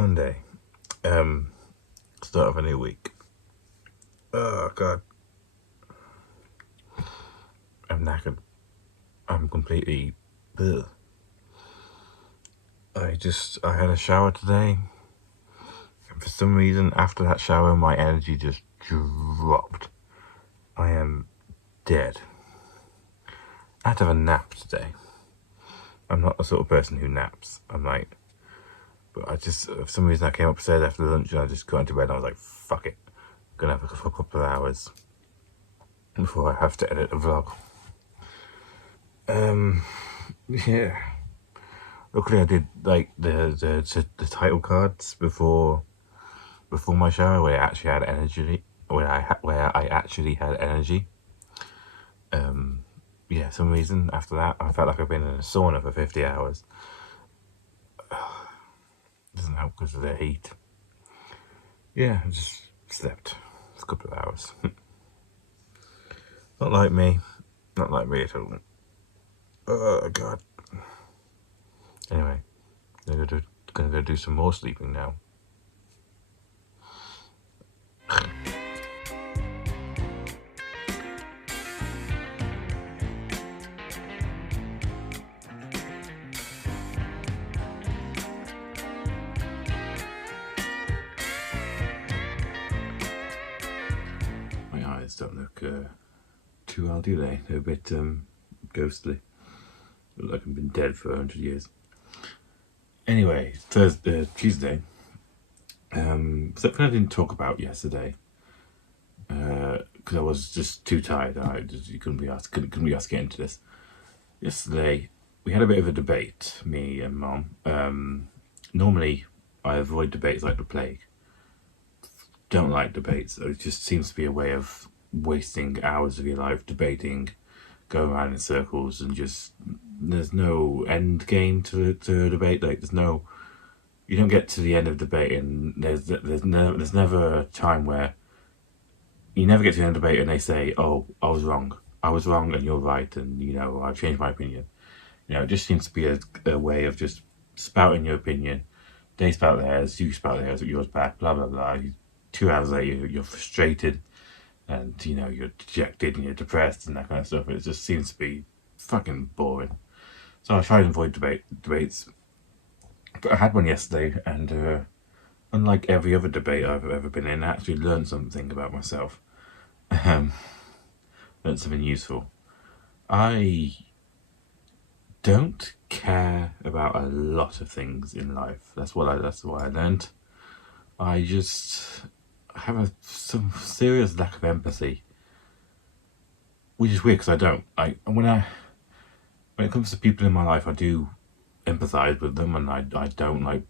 Monday. Start of a new week. Oh God, I'm knackered. I'm completely. Ugh. I had a shower today, and for some reason, after that shower, my energy just dropped. I am dead. I had to have a nap today. I'm not the sort of person who naps. But for some reason, I came upstairs after lunch and I just got into bed and I was like, fuck it. I'm gonna have a couple of hours before I have to edit a vlog. Yeah. Luckily, I did like the title cards before my shower, where I actually had energy. Where I actually had energy. Yeah, some reason after that, I felt like I've been in a sauna for 50 hours. Doesn't help because of the heat. Yeah, I just slept for a couple of hours. Not like me. Not like me at all. Oh God. Anyway, I'm gonna go do some more sleeping now. My eyes don't look too well, do they? They're a bit ghostly. Look like I've been dead for 100 years. Anyway, Tuesday. Something I didn't talk about yesterday because I was just too tired. You couldn't be asked to get into this. Yesterday, we had a bit of a debate, me and Mom. Normally, I avoid debates like the plague. Don't like debates. It just seems to be a way of wasting hours of your life debating, going around in circles, and just there's no end game to a debate. Like you don't get to the end of debate, and there's never a time where you never get to the end of debate and they say, "Oh, I was wrong, and you're right, and I've changed my opinion." It just seems to be a way of just spouting your opinion. They spout theirs, you spout theirs, yours back, blah blah blah. 2 hours later, you're frustrated, and you're dejected and you're depressed and that kind of stuff. It just seems to be fucking boring. So I try to avoid debates, but I had one yesterday, and unlike every other debate I've ever been in, I actually learned something about myself. Learned something useful. I don't care about a lot of things in life. That's what I learned. I just have some serious lack of empathy, which is weird because I don't. When it comes to people in my life, I do empathize with them, and I don't like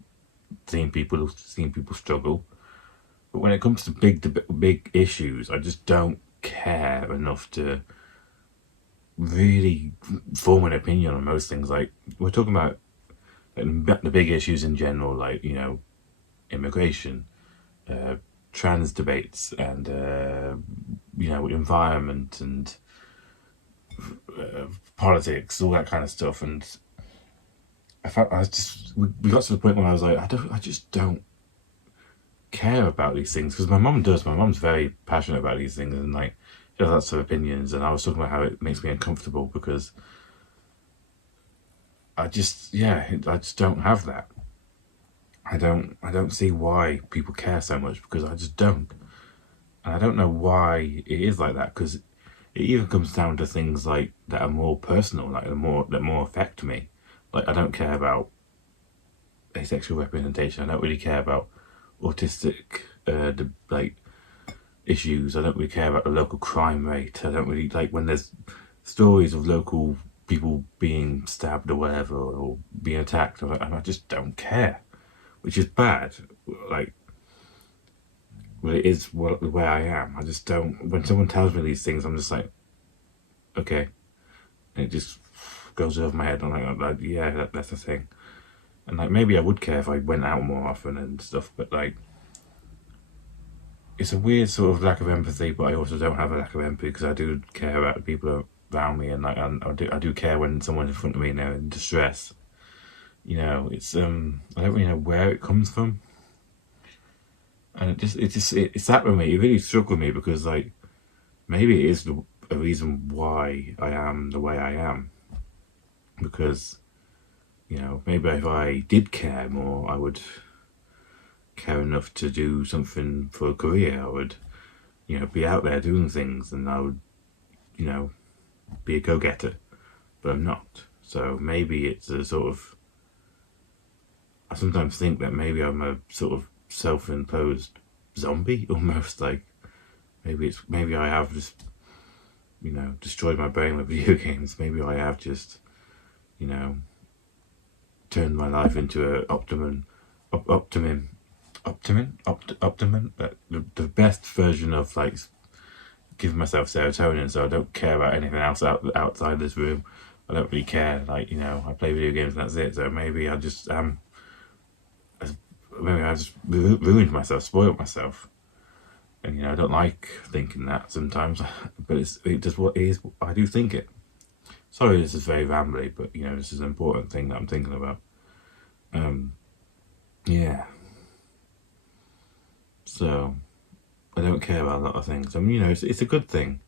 seeing people struggle. But when it comes to big issues, I just don't care enough to really form an opinion on most things. Like we're talking about the big issues in general, like immigration, trans debates, and environment and politics, all that kind of stuff. And I felt we got to the point where I was like, I just don't care about these things, because my mum does. My mum's very passionate about these things, and like she has lots of opinions. And I was talking about how it makes me uncomfortable because I just don't have that. I don't see why people care so much, because I just don't. And I don't know why it is like that, because it even comes down to things like that are more personal, like that more affect me. Like I don't care about asexual representation. I don't really care about autistic issues. I don't really care about the local crime rate. I don't really like when there's stories of local people being stabbed or whatever, or being attacked. I just don't care, which is bad. Like, well, it is where I am. I just don't. When someone tells me these things, I'm just like, okay, and it just goes over my head. I'm like yeah, that's the thing. And like maybe I would care if I went out more often and stuff, but like it's a weird sort of lack of empathy. But I also don't have a lack of empathy, because I do care about the people around me, and like I do care when someone's in front of me and they're in distress. It's I don't really know where it comes from. And it's that with me. It really struck with me because like maybe it is a reason why I am the way I am. Because maybe if I did care more, I would care enough to do something for a career. I would be out there doing things, and I would be a go-getter. But I'm not. So maybe it's a sort of. I sometimes think that maybe I'm a sort of self-imposed zombie, almost. Like maybe I have just destroyed my brain with video games. Maybe I have just turned my life into a optimum. The best version of like giving myself serotonin, so I don't care about anything else outside this room. I don't really care. Like I play video games and that's it. So maybe I just ruined myself, spoiled myself, and I don't like thinking that sometimes. But it just what it is. I do think it. Sorry, this is very rambly, but this is an important thing that I'm thinking about. Yeah. So I don't care about a lot of things. I mean, it's a good thing.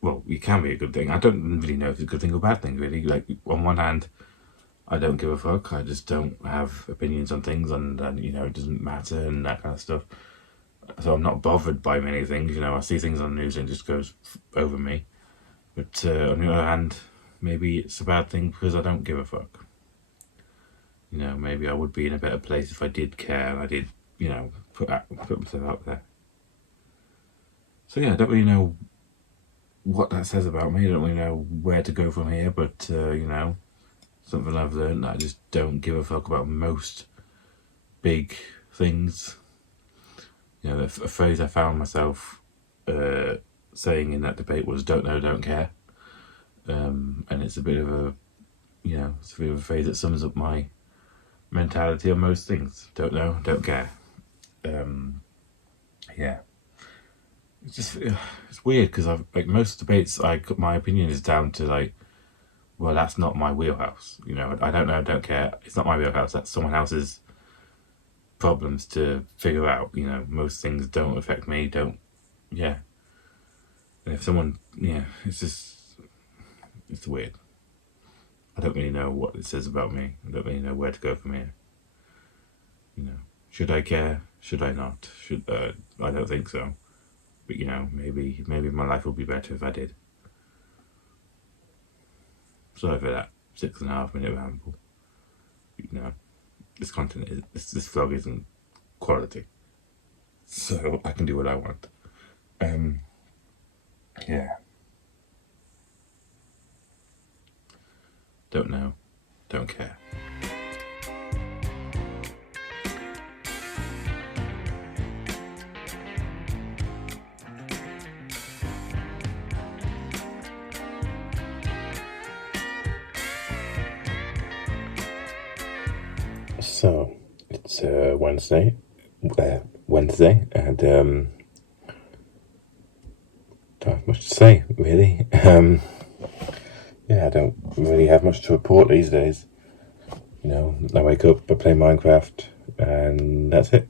Well, it can be a good thing. I don't really know if it's a good thing or bad thing, really. Like, on one hand, I don't give a fuck. I just don't have opinions on things, and it doesn't matter and that kind of stuff. So I'm not bothered by many things. I see things on the news and it just goes over me. But on the other hand, maybe it's a bad thing because I don't give a fuck. Maybe I would be in a better place if I did care and I did, put myself out there. So yeah, I don't really know what that says about me. I don't really know where to go from here, but something I've learned that I just don't give a fuck about most big things. A phrase I found myself saying in that debate was "don't know, don't care," and it's a bit of a phrase that sums up my mentality on most things. Don't know, don't care. Yeah. It's weird because I've like most debates. My opinion is down to like, well, that's not my wheelhouse. I don't know, don't care. It's not my wheelhouse. That's someone else's problems to figure out. Most things don't affect me. Don't. Yeah. And if someone, it's weird. I don't really know what it says about me. I don't really know where to go from here. Should I care? Should I not? I don't think so. But maybe my life would be better if I did. Sorry for that 6.5 minute ramble. This content this vlog isn't quality, so I can do what I want. Yeah. Don't know, don't care. So it's Wednesday, and don't have much to say really. I don't really have much to report these days. I wake up, I play Minecraft, and that's it.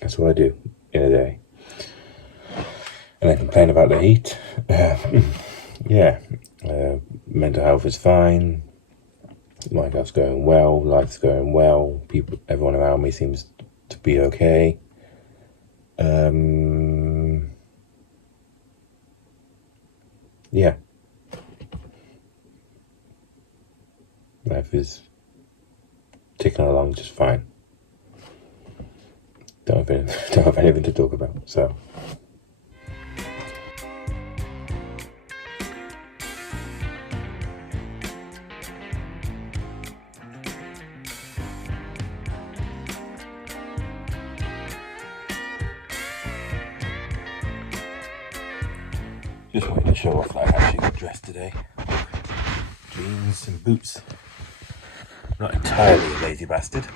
That's what I do in a day. And I complain about the heat. Mental health is fine. Minecraft's going well. Life's going well. Everyone around me seems to be okay. Life is ticking along just fine. Don't have anything to talk about, so. Just wanted to show off that I actually got dressed today. Jeans and boots. Not entirely a lazy bastard.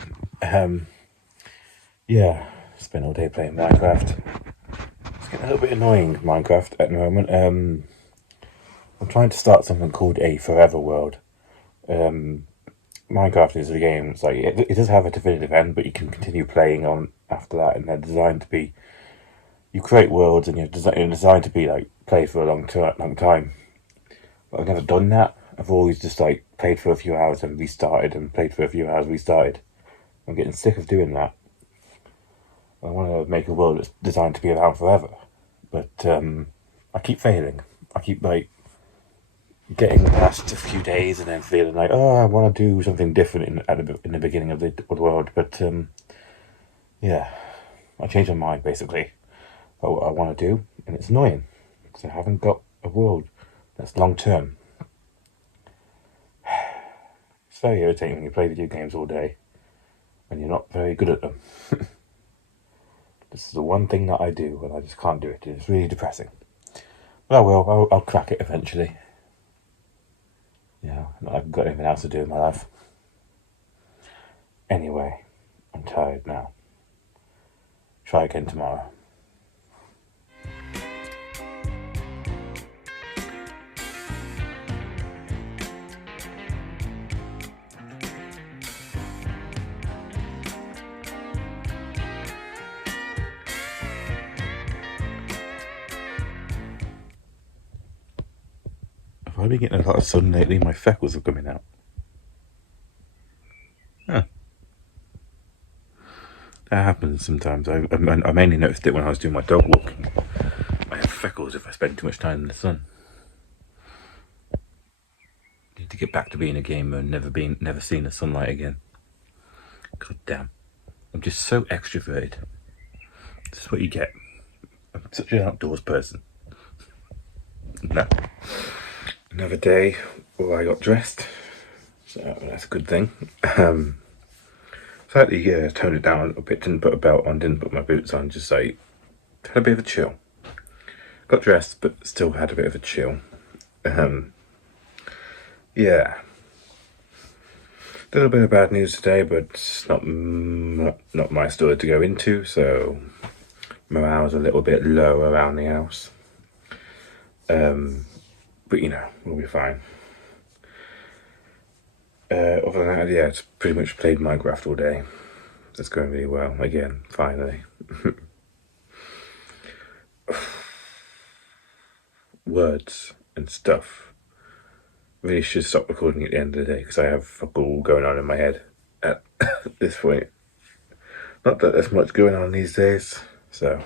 Spent all day playing Minecraft. It's getting a little bit annoying, Minecraft, at the moment. I'm trying to start something called a forever world. Minecraft is a game, it's like, it does have a definitive end, but you can continue playing on a after that, and they're designed to be. You create worlds, and you're designed to be like played for a long time. But I've never done that. I've always just like played for a few hours and restarted, and played for a few hours, restarted. I'm getting sick of doing that. I want to make a world that's designed to be around forever, but I keep failing. I keep like getting past a few days and then feeling like, oh, I want to do something different in the beginning of the world. But yeah, I changed my mind basically about what I want to do, and it's annoying because I haven't got a world that's long term. It's very irritating when you play video games all day and you're not very good at them. This is the one thing that I do, and I just can't do it. It's really depressing. But I will. I'll crack it eventually. I've got anything else to do in my life. Anyway, I'm tired now. Try again tomorrow. I've been getting a lot of sun lately. My freckles are coming out. Huh. That happens sometimes. I mainly noticed it when I was doing my dog walking. I have freckles if I spend too much time in the sun. Need to get back to being a gamer and never seen the sunlight again. God damn. I'm just so extroverted. This is what you get. I'm such an outdoors person. No. Another day where I got dressed, so that's a good thing. Slightly toned it down a bit, didn't put a belt on, didn't put my boots on, just like had a bit of a chill. Got dressed, but still had a bit of a chill. Yeah. A little bit of bad news today, but it's not my story to go into, so morale's a little bit low around the house. But we'll be fine. Other than that, yeah, it's pretty much played Minecraft all day. That's going really well, again, finally. Words and stuff. Really should stop recording at the end of the day, because I have fuck all going on in my head at this point. Not that there's much going on these days, so...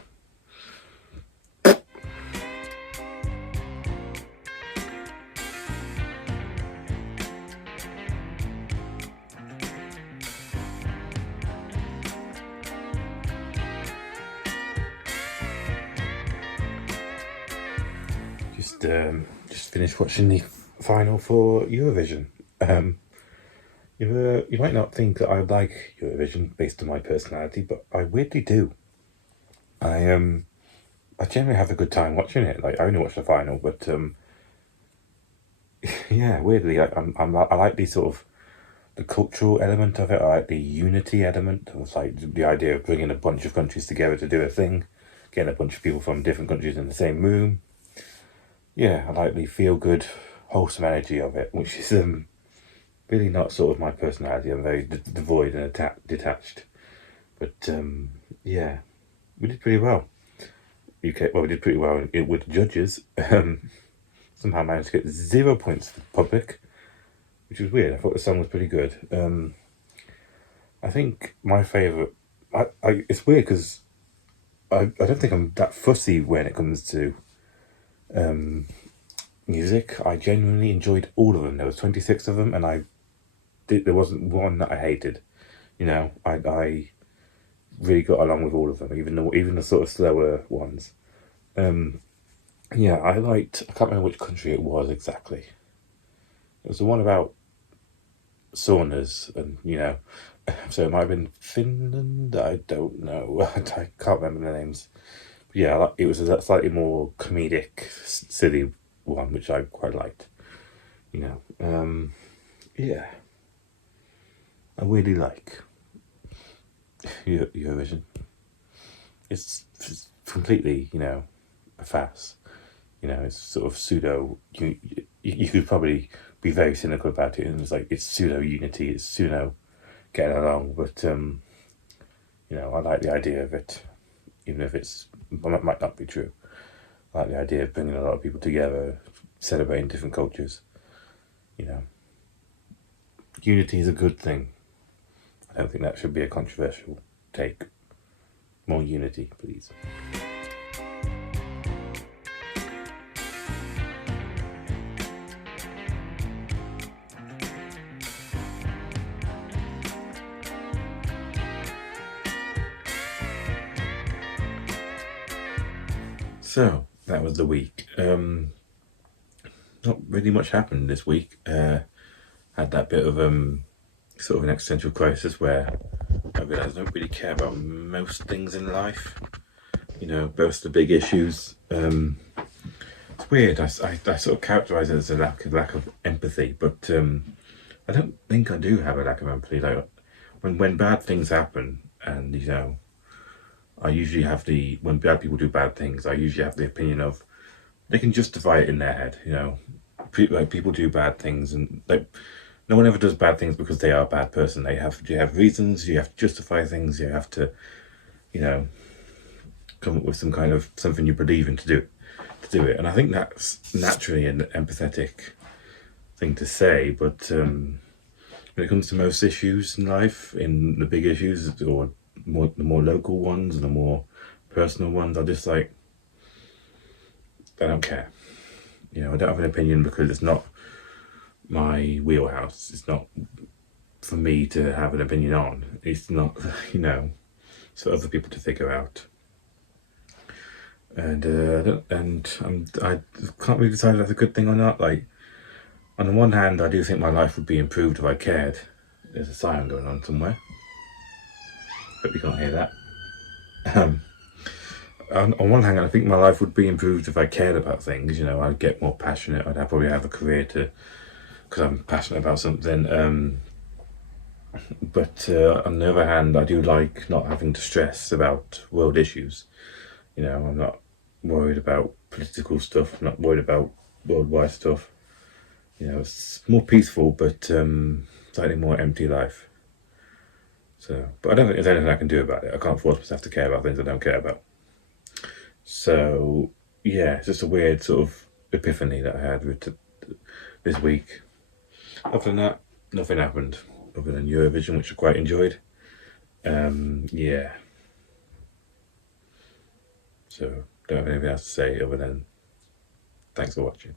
Just finished watching the final for Eurovision. You might not think that I like Eurovision based on my personality, but I weirdly do. I generally have a good time watching it. Like, I only watched the final, but yeah, weirdly, I like the sort of the cultural element of it. I like the unity element of like the idea of bringing a bunch of countries together to do a thing, getting a bunch of people from different countries in the same room. Yeah, I like the feel-good, wholesome energy of it, which is really not sort of my personality. I'm very devoid and detached. But yeah, we did pretty well. We did pretty well with the judges. Somehow managed to get 0 points for the public, which was weird. I thought the song was pretty good. I think my favourite... it's weird because I don't think I'm that fussy when it comes to music. I genuinely enjoyed all of them. There was 26 of them, and there wasn't one that I hated. I really got along with all of them, even the sort of slower ones. Yeah, I can't remember which country it was exactly. It was the one about saunas, and so it might have been Finland. I don't know. I can't remember the names. Yeah, it was a slightly more comedic, silly one, which I quite liked. Yeah, I really like Eurovision. It's completely, a farce. It's sort of pseudo. You could probably be very cynical about it, and it's like it's pseudo unity, it's pseudo getting along, but You know, I like the idea of it, even if it might not be true. I like the idea of bringing a lot of people together, celebrating different cultures. You know, unity is a good thing. I don't think that should be a controversial take. More unity, please. So that was the week. Not really much happened this week. Had that bit of sort of an existential crisis where I realised I don't really care about most things in life. You know, most of the big issues. It's weird. I sort of characterise it as a lack of empathy, but I don't think I do have a lack of empathy. Like when bad things happen, and you know, I usually have when bad people do bad things, I usually have the opinion of they can justify it in their head. You know, people do bad things, and like no one ever does bad things because they are a bad person. You have reasons. You have to justify things. You have to, you know, come up with some kind of something you believe in to do it. And I think that's naturally an empathetic thing to say. But when it comes to most issues in life, in the big issues or the more local ones and the more personal ones, I just like I don't care. You know, I don't have an opinion because it's not my wheelhouse. It's not for me to have an opinion on. It's not, you know, it's for other people to figure out. And I can't really decide if that's a good thing or not. Like, on the one hand, I do think my life would be improved if I cared. There's a siren going on somewhere. Hope you can't hear that. On one hand, I think my life would be improved if I cared about things. You know, I'd get more passionate. I'd probably have a career because I'm passionate about something. But on the other hand, I do like not having to stress about world issues. You know, I'm not worried about political stuff. I'm not worried about worldwide stuff. You know, it's more peaceful, but slightly more empty life. So, but I don't think there's anything I can do about it. I can't force myself to care about things I don't care about. So, yeah, it's just a weird sort of epiphany that I had this week. Other than that, nothing happened other than Eurovision, which I quite enjoyed. Yeah. So, don't have anything else to say other than thanks for watching.